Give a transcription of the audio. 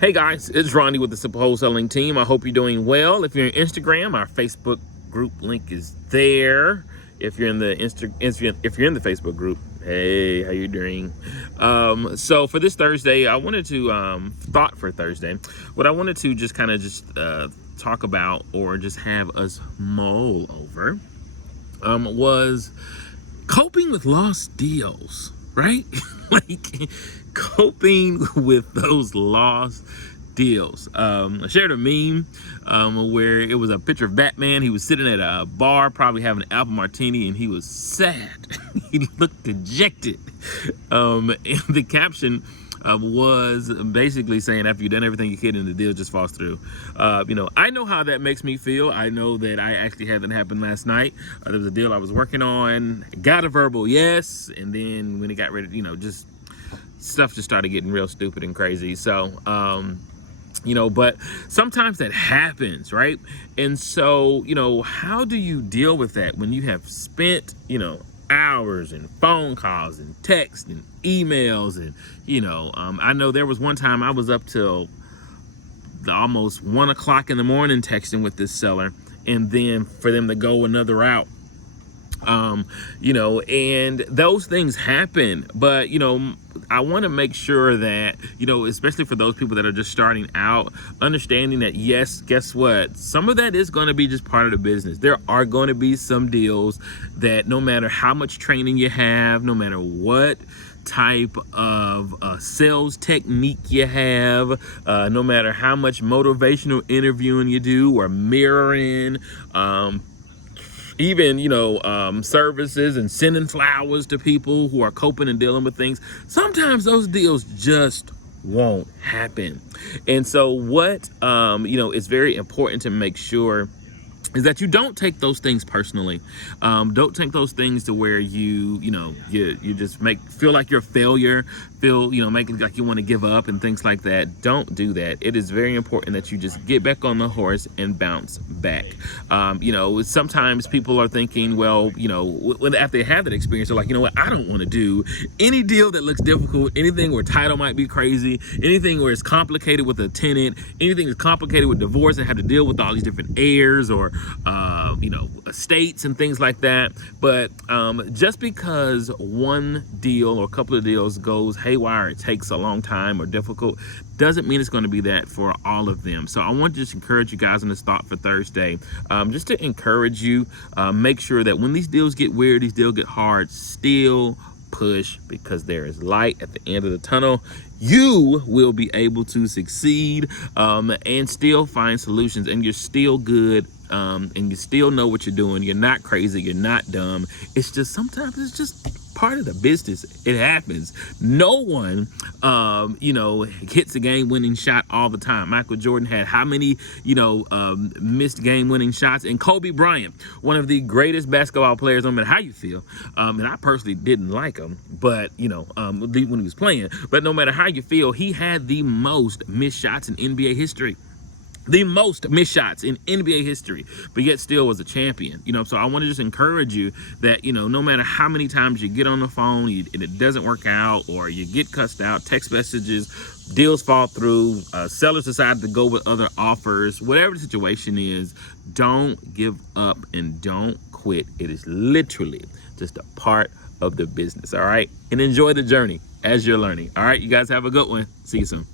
Hey guys, it's Ronnie with the Simple Wholesaling team. I hope you're doing well. If you're on Instagram, our Facebook group link is there. If you're in the if you're in the Facebook group, hey, how you doing? So for this Thursday, I wanted to thought for Thursday. What I wanted to just kind of talk about or just have us mull over was coping with lost deals, right? Like coping with those lost deals. I shared a meme where it was a picture of Batman. He was sitting at a bar, probably having an apple martini, and he was sad. He looked dejected. And the caption was basically saying, after you've done everything you can and the deal just falls through. I know how that makes me feel. I know that I actually had that happen last night. There was a deal I was working on, got a verbal yes, and then when it got ready, just stuff just started getting real stupid and crazy. So, but sometimes that happens, right? And so, how do you deal with that when you have spent, hours and phone calls and texts and emails and, I know there was one time I was up till almost 1 o'clock in the morning texting with this seller, and then for them to go another route. And those things happen, but, I want to make sure that, especially for those people that are just starting out, understanding that, yes, guess what? Some of that is going to be just part of the business. There are going to be some deals that no matter how much training you have, no matter what type of sales technique you have, no matter how much motivational interviewing you do or mirroring, even, services and sending flowers to people who are coping and dealing with things. Sometimes those deals just won't happen. And so what, it's very important to make sure is that you don't take those things personally. Don't take those things to where you just feel like you're a failure, make it like you want to give up and things like that. Don't do that. It is very important that you just get back on the horse and bounce back. Sometimes people are thinking, well, after they have that experience, they're like, you know what, I don't want to do any deal that looks difficult, anything where title might be crazy, anything where it's complicated with a tenant, anything that's complicated with divorce and have to deal with all these different heirs or estates and things like that. But just because one deal or a couple of deals goes haywire, it takes a long time or difficult, doesn't mean it's going to be that for all of them. So I want to just encourage you guys on this thought for Thursday, just to encourage you, make sure that when these deals get weird, these deals get hard, still push, because there is light at the end of the tunnel. You will be able to succeed and still find solutions, and you're still good. And you still know what you're doing. You're not crazy. You're not dumb. It's just sometimes it's just part of the business. It happens. No one, hits a game-winning shot all the time. Michael Jordan had how many, missed game-winning shots? And Kobe Bryant, one of the greatest basketball players, no matter how you feel. And I personally didn't like him, but, when he was playing. But no matter how you feel, he had the most missed shots in NBA history. The most missed shots in NBA history, but yet still was a champion. So I want to just encourage you that, no matter how many times you get on the phone and it doesn't work out, or you get cussed out, text messages, deals fall through, sellers decide to go with other offers, whatever the situation is, don't give up and don't quit. It is literally just a part of the business, all right? And enjoy the journey as you're learning. All right, you guys have a good one. See you soon.